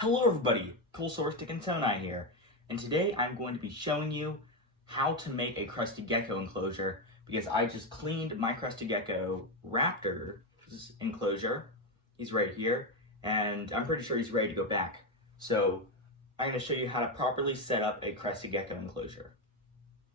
Hello everybody, Cool Source Stick and Tonai here, and today I'm going to be showing you how to make a crested gecko enclosure because I just cleaned my crested gecko raptor's enclosure. He's right here, and I'm pretty sure he's ready to go back. So I'm going to show you how to properly set up a crested gecko enclosure.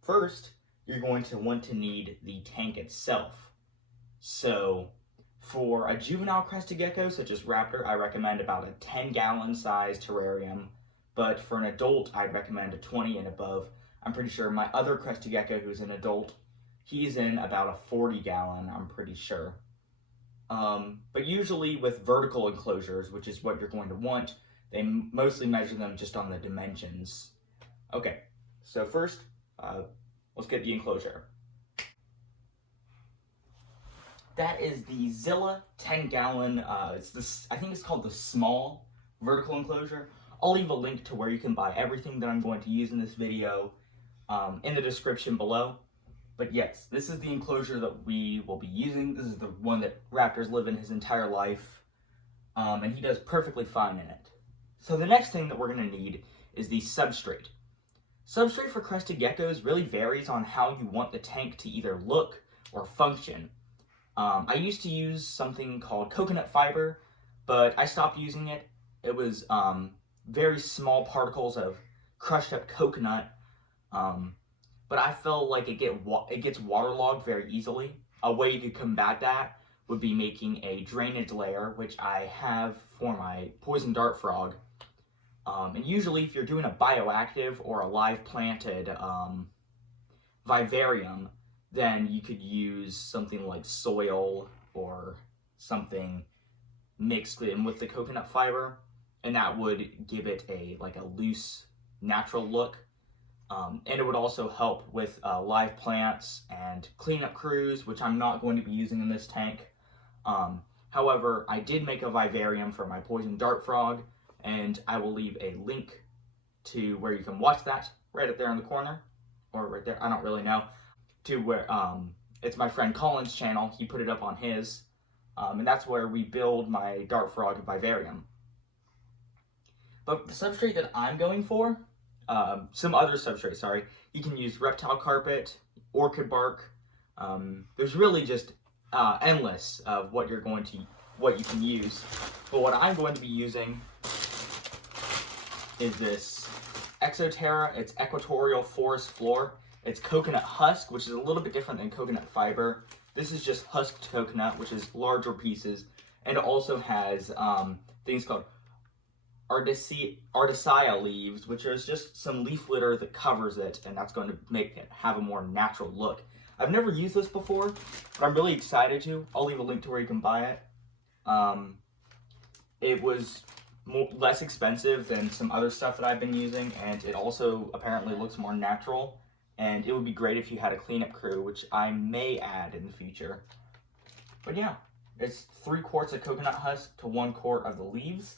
First, you're going to want to need the tank itself. So for a juvenile crested gecko, such as raptor, I recommend about a 10-gallon size terrarium, but for an adult, I'd recommend a 20 and above. I'm pretty sure my other crested gecko, who's an adult, he's in about a 40-gallon, I'm pretty sure. But usually with vertical enclosures, which is what you're going to want, they mostly measure them just on the dimensions. Okay, so first, let's get the enclosure. That is the Zilla 10-gallon, I think it's called the small vertical enclosure. I'll leave a link to where you can buy everything that I'm going to use in this video in the description below. But yes, this is the enclosure that we will be using. This is the one that raptors live in his entire life, and he does perfectly fine in it. So the next thing that we're going to need is the substrate. Substrate for crested geckos really varies on how you want the tank to either look or function. I used to use something called coconut fiber, but I stopped using it. It was very small particles of crushed up coconut, but I felt like it gets waterlogged very easily. A way you could combat that would be making a drainage layer, which I have for my poison dart frog. And usually if you're doing a bioactive or a live planted vivarium, then you could use something like soil or something mixed in with the coconut fiber, and that would give it a loose, natural look. And it would also help with live plants and cleanup crews, which I'm not going to be using in this tank. However, I did make a vivarium for my poison dart frog, and I will leave a link to where you can watch that right up there in the corner, or right there, I don't really know. To where it's my friend Colin's channel. He put it up on his, and that's where we build my dart frog vivarium. But the substrate that I'm going for, some other substrate, sorry, you can use reptile carpet, orchid bark. There's really just endless of what you can use. But what I'm going to be using is this Exoterra. It's Equatorial Forest Floor. It's coconut husk, which is a little bit different than coconut fiber. This is just husked coconut, which is larger pieces, and it also has things called Ardesia leaves, which is just some leaf litter that covers it, and that's going to make it have a more natural look. I've never used this before, but I'm really excited to. I'll leave a link to where you can buy it. It was less expensive than some other stuff that I've been using, and it also apparently looks more natural. And it would be great if you had a cleanup crew, which I may add in the future. But yeah, it's 3 quarts of coconut husk to 1 quart of the leaves.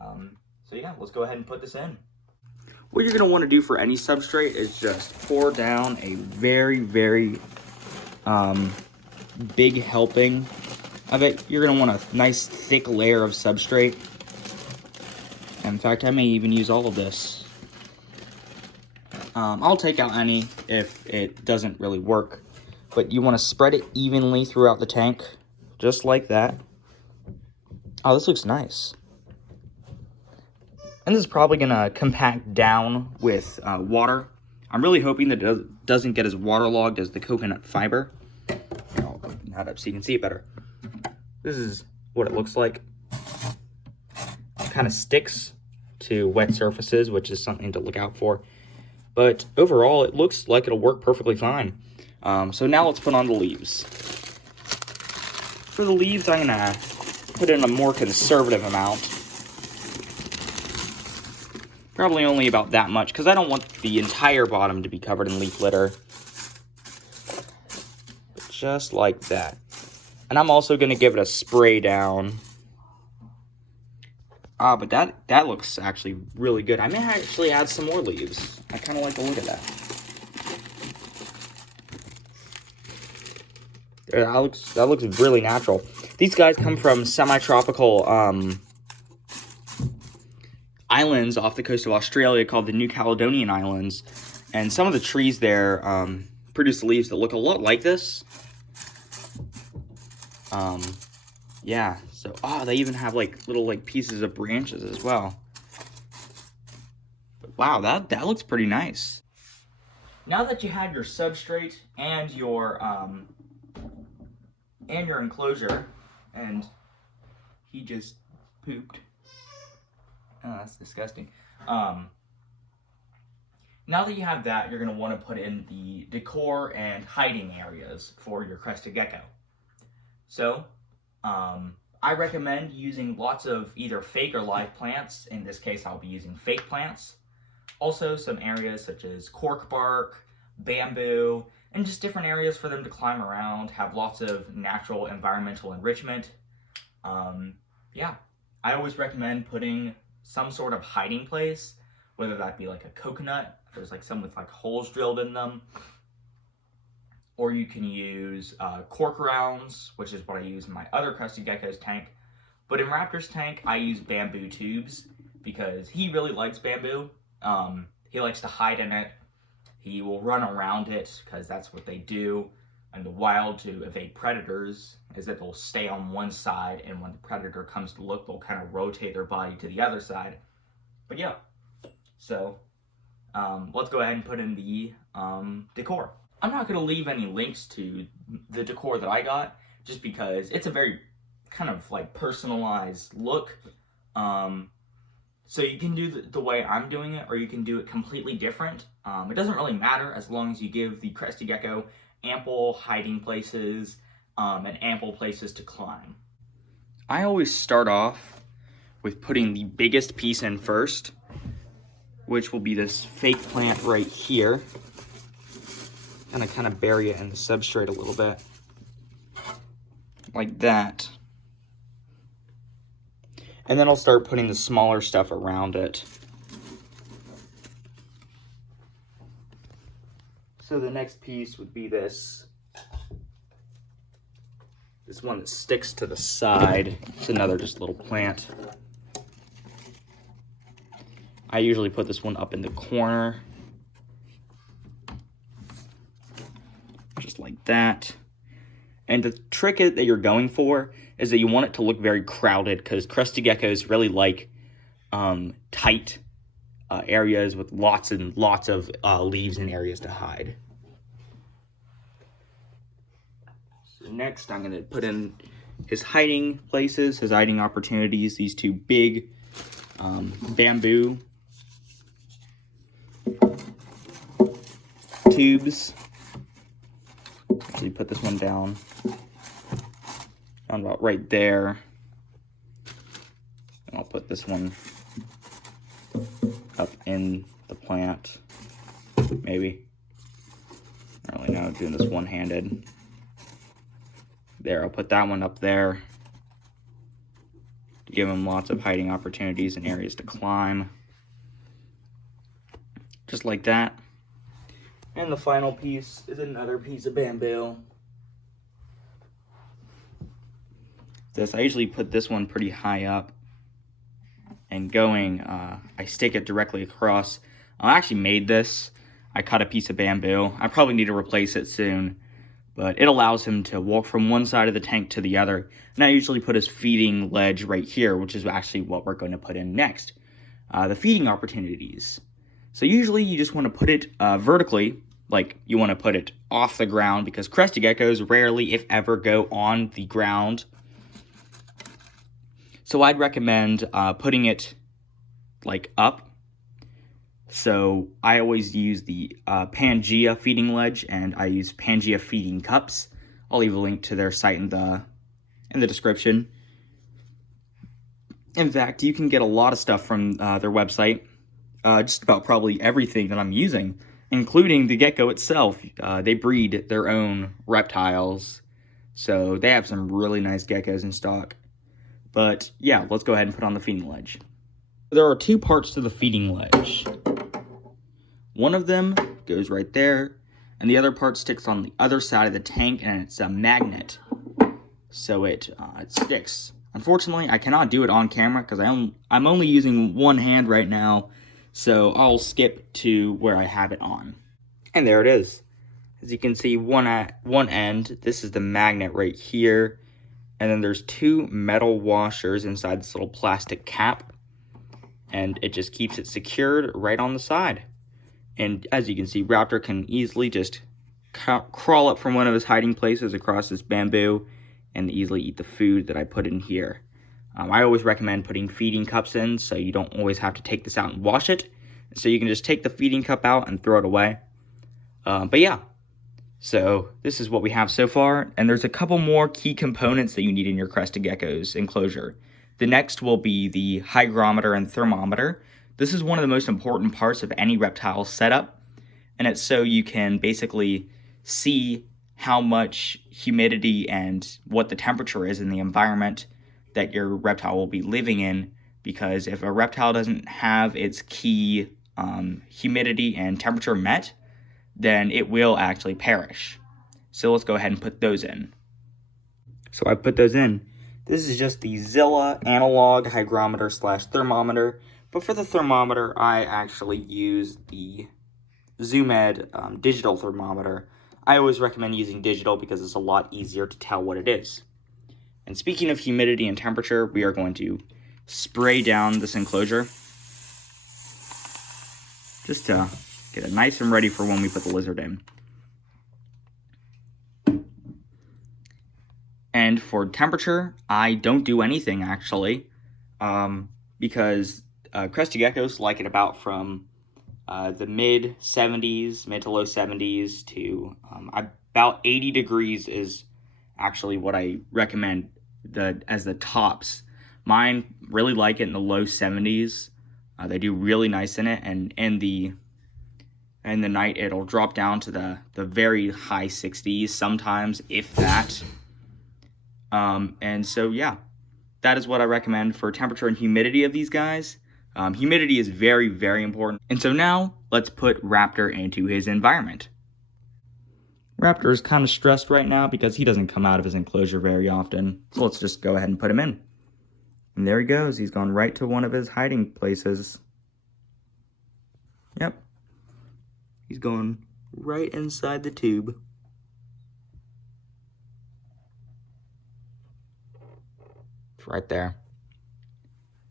So yeah, let's go ahead and put this in. What you're gonna wanna do for any substrate is just pour down a very, very big helping of it. You're gonna want a nice thick layer of substrate. In fact, I may even use all of this. I'll take out any if it doesn't really work, but you want to spread it evenly throughout the tank, just like that. Oh, this looks nice. And this is probably going to compact down with water. I'm really hoping that it doesn't get as waterlogged as the coconut fiber. I'll open that up so you can see it better. This is what it looks like. It kind of sticks to wet surfaces, which is something to look out for. But overall, it looks like it'll work perfectly fine. So now let's put on the leaves. For the leaves, I'm going to put in a more conservative amount. Probably only about that much, because I don't want the entire bottom to be covered in leaf litter. Just like that. And I'm also going to give it a spray down. But that looks actually really good. I may actually add some more leaves. I kind of like the look of that. That looks really natural. These guys come from semi-tropical islands off the coast of Australia called the New Caledonian Islands. And some of the trees there produce leaves that look a lot like this. Yeah, so, they even have like little like pieces of branches as well. But wow, that looks pretty nice. Now that you have your substrate and your enclosure, and he just pooped. Oh, that's disgusting. Now that you have that, you're going to want to put in the decor and hiding areas for your crested gecko. So, I recommend using lots of either fake or live plants. In this case, I'll be using fake plants. Also, some areas such as cork bark, bamboo, and just different areas for them to climb around, have lots of natural environmental enrichment. Yeah, I always recommend putting some sort of hiding place, whether that be like a coconut, there's like some with like holes drilled in them, or you can use cork rounds, which is what I use in my other crested gecko's tank. But in Raptor's tank, I use bamboo tubes because he really likes bamboo. He likes to hide in it. He will run around it because that's what they do in the wild to evade predators, is that they'll stay on one side, and when the predator comes to look, they'll kind of rotate their body to the other side. But yeah, so let's go ahead and put in the decor. I'm not going to leave any links to the decor that I got, just because it's a very kind of like personalized look. So you can do the way I'm doing it, or you can do it completely different. It doesn't really matter as long as you give the crested gecko ample hiding places and ample places to climb. I always start off with putting the biggest piece in first, which will be this fake plant right here. And I kind of bury it in the substrate a little bit, like that. And then I'll start putting the smaller stuff around it. So the next piece would be this one that sticks to the side. It's another just little plant. I usually put this one up in the corner, just like that. And the trick that you're going for is that you want it to look very crowded, because crested geckos really like tight areas with lots and lots of leaves and areas to hide. So next, I'm going to put in his hiding places, his hiding opportunities, these two big bamboo tubes. Actually, put this one down about right there. And I'll put this one up in the plant, maybe. I don't really know, I'm doing this one-handed. There, I'll put that one up there to give him lots of hiding opportunities and areas to climb. Just like that. And the final piece is another piece of bamboo. I usually put this one pretty high up, and going, I stick it directly across. I actually made this. I cut a piece of bamboo. I probably need to replace it soon, but it allows him to walk from one side of the tank to the other. And I usually put his feeding ledge right here, which is actually what we're going to put in next. The feeding opportunities. So usually you just want to put it vertically, like you want to put it off the ground, because crested geckos rarely, if ever, go on the ground. So I'd recommend putting it like up. So I always use the Pangea feeding ledge, and I use Pangea feeding cups. I'll leave a link to their site in the description. In fact, you can get a lot of stuff from their website, just about probably everything that I'm using, including the gecko itself. They breed their own reptiles, so they have some really nice geckos in stock. But yeah, let's go ahead and put on the feeding ledge. There are two parts to the feeding ledge. One of them goes right there, and the other part sticks on the other side of the tank, and it's a magnet, so it sticks Unfortunately, I cannot do it on camera because I'm only using one hand right now, so I'll skip to where I have it on. And there it is. As you can see, one end, this is the magnet right here, and then there's two metal washers inside this little plastic cap, and it just keeps it secured right on the side. And as you can see, Raptor can easily just crawl up from one of his hiding places across this bamboo and easily eat the food that I put in here. I always recommend putting feeding cups in so you don't always have to take this out and wash it. So you can just take the feeding cup out and throw it away. But yeah, so this is what we have so far. And there's a couple more key components that you need in your crested gecko's enclosure. The next will be the hygrometer and thermometer. This is one of the most important parts of any reptile setup. And it's so you can basically see how much humidity and what the temperature is in the environment that your reptile will be living in, because if a reptile doesn't have its key humidity and temperature met, then it will actually perish. So let's go ahead and put those in. So I put those in. This is just the Zilla analog hygrometer / thermometer, but for the thermometer I actually use the ZoomEd digital thermometer. I always recommend using digital because it's a lot easier to tell what it is. And speaking of humidity and temperature, we are going to spray down this enclosure just to get it nice and ready for when we put the lizard in. And for temperature, I don't do anything actually, because crested geckos like it about from the mid to low 70s to about 80 degrees is actually what I recommend as the tops. Mine really like it in the low 70s. They do really nice in it, and in the night it'll drop down to the very high 60s sometimes, if that. And so yeah, that is what I recommend for temperature and humidity of these guys. Humidity is very, very important. And so now let's put Raptor into his environment. Raptor is kind of stressed right now because he doesn't come out of his enclosure very often. So let's just go ahead and put him in. And there he goes. He's gone right to one of his hiding places. Yep. He's going right inside the tube. It's right there.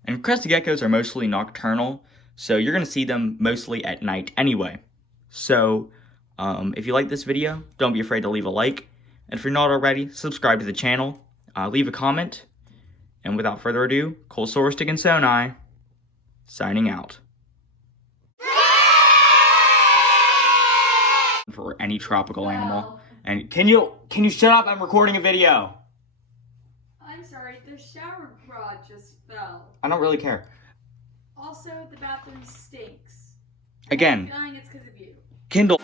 And crested geckos are mostly nocturnal, so you're going to see them mostly at night anyway. So if you like this video, don't be afraid to leave a like. And if you're not already, subscribe to the channel, leave a comment. And without further ado, Colesaurus Stick and Sonai, signing out. For any tropical animal. And can you shut up? I'm recording a video. I'm sorry, the shower rod just fell. I don't really care. Also, the bathroom stinks. Again. I'm feeling it's because of you. Kindle.